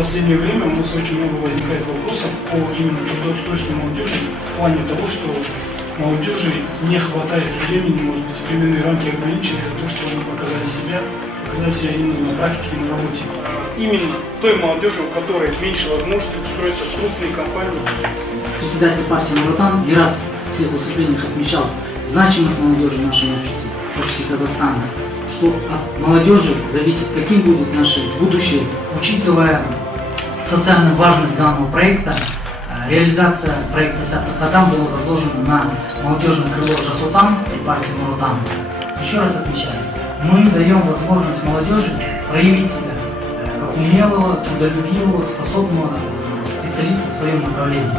последнее время у нас очень много возникает вопросов по именно трудоустройству молодежи в плане того, что молодежи не хватает времени, может быть, временные рамки ограничены для того, чтобы они показали себя именно на практике, на работе. Именно той молодежи, у которой меньше возможностей устроиться в крупные компании. Председатель партии Нур Отан не раз в своих выступлениях отмечал значимость молодежи в нашем обществе, в обществе Казахстана, что от молодежи зависит, каким будет наше будущее. Учитывая социальную важность данного проекта, реализация проекта Саттык-Кадам была возложена на молодежное крыло Жас-Отан и партии Нур Отан. Еще раз отмечаю, мы даем возможность молодежи проявить себя как умелого, трудолюбивого, способного специалиста в своем направлении.